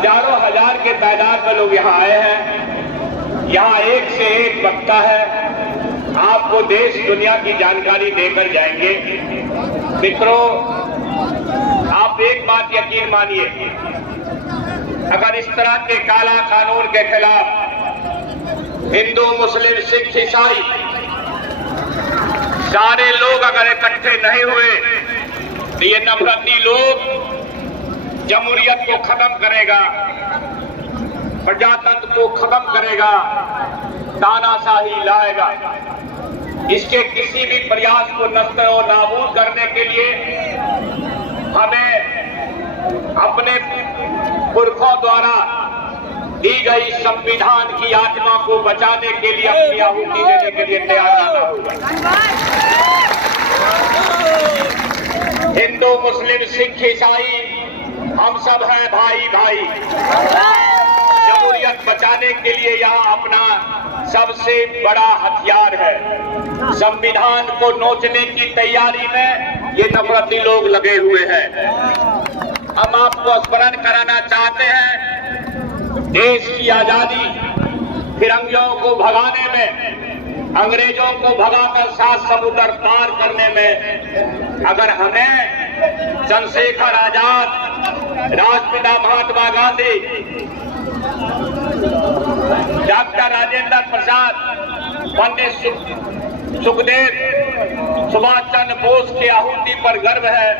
हजारों हजार के तादाद में लोग यहाँ आए हैं। यहाँ एक से एक वक्ता है, आपको देश दुनिया की जानकारी देकर जाएंगे। मित्रों, आप एक बात यकीन मानिए, अगर इस तरह के काला कानून के खिलाफ हिंदू, मुस्लिम, सिख, ईसाई सारे लोग अगर इकट्ठे नहीं हुए तो ये नफरती लोग जमहूरियत को खत्म करेगा, प्रजातंत्र को खत्म करेगा, तानाशाही लाएगा। इसके किसी भी प्रयास को नष्ट और नाबूद करने के लिए हमें अपने पुरखों द्वारा दी गई संविधान की आत्मा को बचाने के लिए अपनी आहुति देने के लिए तैयार रहना होगा। हिंदू, मुस्लिम, सिख, ईसाई हम सब हैं भाई भाई। जमहूरियत बचाने के लिए यहाँ अपना सबसे बड़ा हथियार है। संविधान को नोचने की तैयारी में ये नफरती लोग लगे हुए हैं। हम आपको स्मरण कराना चाहते हैं, देश की आजादी फिरंगियों को भगाने में, अंग्रेजों को भगाकर 7 समुद्र पार करने में अगर हमें चंद्रशेखर आजाद, राष्ट्रपिता महात्मा गांधी, डॉक्टर राजेंद्र प्रसाद, पंडित सुखदेव, सुभाष चंद्र बोस की आहुति पर गर्व है,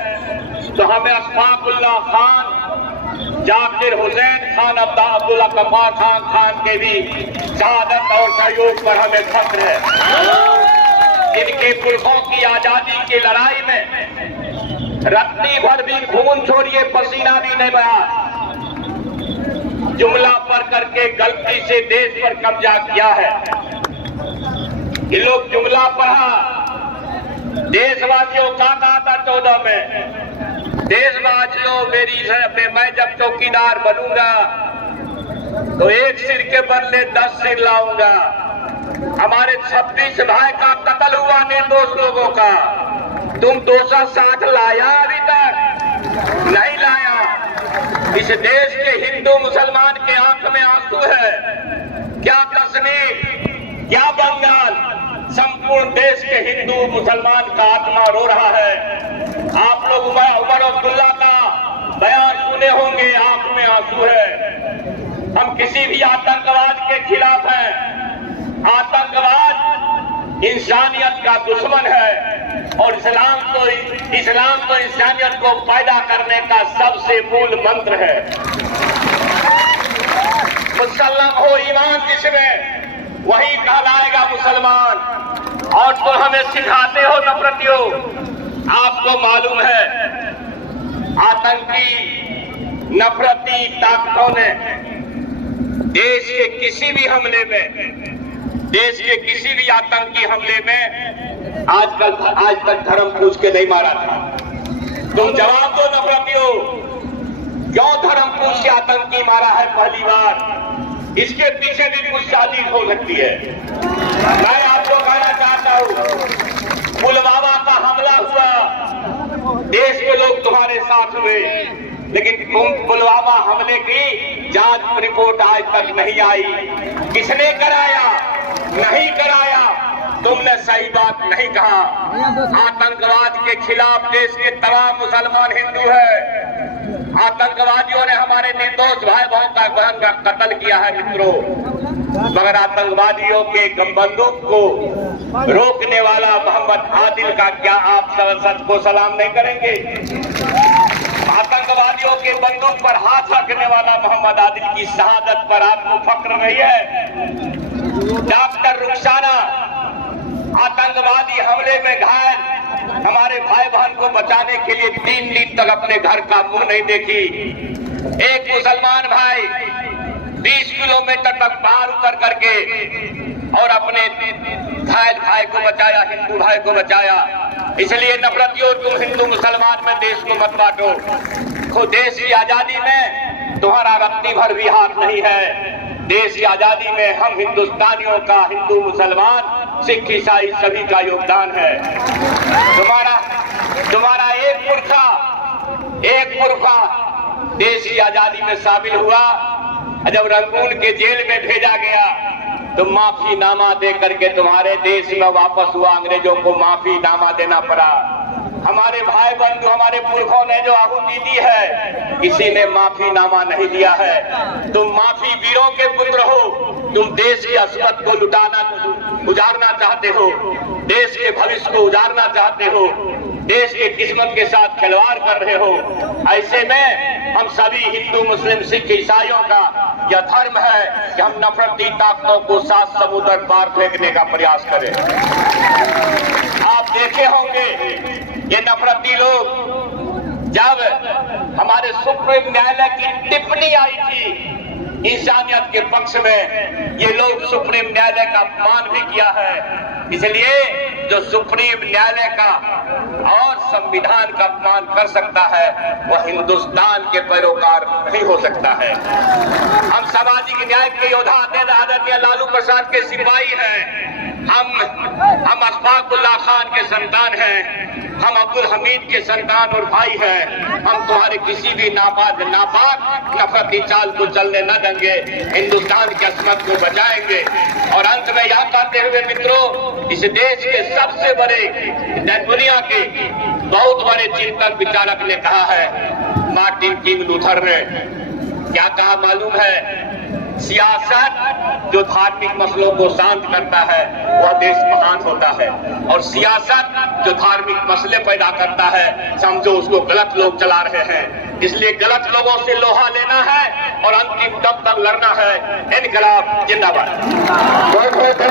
तो हमें अशफाकुल्लाह खान, जाकिर हुसैन खान, अब्दुल्ला कमार खान के भी शहादत और सहयोग पर हमें फख्र है। इनके पुरखों की आजादी की लड़ाई में रत्ती भर भी खून छोड़िए, पसीना भी नहीं बहा। जुमला पर करके गलती से देश पर कब्जा किया है। ये लोग जुमला पढ़ा, देशवासियों का कहा था 14 में, देशवासियों मैं जब चौकीदार बनूंगा तो एक सिर के बदले 10 सिर लाऊंगा। हमारे 26 भाई का कत्ल हुआ निर्दोष लोगों का, तुम 260 लाया अभी तक नहीं लाया। इस देश के हिंदू मुसलमान के आंख में आंसू है। क्या कश्मीर, क्या बंगाल, संपूर्ण देश के हिंदू मुसलमान का आत्मा रो रहा है। आप लोग उमर अब्दुल्ला का बयान सुने होंगे, आंख में आंसू है। हम किसी भी आतंकवाद के खिलाफ हैं। आतंकवाद इंसानियत का दुश्मन है और इस्लाम तो इंसानियत को पैदा करने का सबसे मूल मंत्र है। मुसलमान हो ईमान जिसमें, वही कहलाएगा मुसलमान। और तो हमें सिखाते हो नफरतियों, आपको मालूम है आतंकी नफरती ताकतों ने देश के किसी भी हमले में, देश के किसी भी आतंकी हमले में आज तक धर्म पूछ के नहीं मारा था। तुम जवाब दो नफरतियों, क्यों धर्म पूछ के आतंकी मारा है पहली बार? इसके पीछे भी कुछ साजिश हो सकती है। मैं आपको कहना चाहता हूं, पुलवामा का हमला हुआ, देश के लोग तुम्हारे साथ हुए, लेकिन तुम पुलवामा हमले की जांच रिपोर्ट आज तक नहीं आई। किसने कराया? नहीं कराया। तुमने सही बात नहीं कहा। आतंकवाद के खिलाफ देश के तमाम मुसलमान हिंदू हैं। आतंकवादियों ने हमारे निर्दोष भाई बहन का बहन का कत्ल किया है मित्रों, मगर आतंकवादियों के बंदूक को रोकने वाला मोहम्मद आदिल का क्या आप सच को सलाम नहीं करेंगे? आतंकवादियों के बंदूक पर हाथ रखने वाला मोहम्मद आदिल की शहादत पर आपको फख्र नहीं है? डॉक्टर रुखसाना आतंकवादी हमले में घायल हमारे भाई बहन को बचाने के लिए 3 दिन तक अपने घर का मुंह नहीं देखी। एक मुसलमान भाई 20 किलोमीटर तक पार उतर करके और अपने घायल भाई को बचाया, हिंदू भाई को बचाया। इसलिए नफरतियों, तुम हिंदू मुसलमान में देश को मत बांटो। खुद देश की आजादी में तुम्हारा रत्ती भर भी हाथ नहीं है। देश की आजादी में हम हिंदुस्तानियों का, हिंदू मुसलमान सिख ईसाई सभी का योगदान है। तुम्हारा एक पुरखा देश की आजादी में शामिल हुआ। जब रंगून के जेल में भेजा गया तो माफीनामा दे करके तुम्हारे देश में वापस हुआ, अंग्रेजों को माफीनामा देना पड़ा। हमारे भाई बंधु, हमारे पुरखों ने जो आहुति दी है, किसी ने माफीनामा नहीं दिया है। तुम माफी वीरों के पुत्र हो, तुम देश की अस्मत को उजाड़ना चाहते हो, देश के भविष्य को उजाड़ना चाहते हो, देश की किस्मत के साथ खिलवाड़ कर रहे हो। ऐसे में हम सभी हिंदू, मुस्लिम, सिख, ईसाइयों का यह धर्म है कि हम नफरती ताकतों को 7 समुद्र पार फेंकने का प्रयास करें। आप देखे होंगे ये नफरती लोग, जब हमारे सुप्रीम न्यायालय की टिप्पणी आई थी इंसानियत के पक्ष में, ये लोग सुप्रीम न्यायालय का अपमान भी किया है। इसलिए जो सुप्रीम न्यायालय का और संविधान का अपमान कर सकता है वह हिंदुस्तान के पैरोकार नहीं हो सकता है। हम सामाजिक न्याय के योद्धा आदरणीय लालू प्रसाद के सिपाही हैं। हम अशफाकुल्लाह खान के संतान हैं, हम अब्दुल हमीद के संतान और भाई हैं। हम तुम्हारे किसी भी नापाक नफरती चाल को चलने न देंगे, हिंदुस्तान की अस्मत को बचाएंगे। और अंत में यह कहते हुए मित्रों, इस देश के सबसे बड़े, दुनिया के बहुत बड़े चिंतक विचारक ने कहा है, मार्टिन किंग लूथर ने क्या कहा मालूम है? सियासत जो धार्मिक मसलों को शांत करता है वह देश महान होता है, और सियासत जो धार्मिक मसले पैदा करता है समझो उसको गलत लोग चला रहे हैं। इसलिए गलत लोगों से लोहा लेना है और अंतिम दम तक लड़ना है। इनकलाब जिंदाबाद।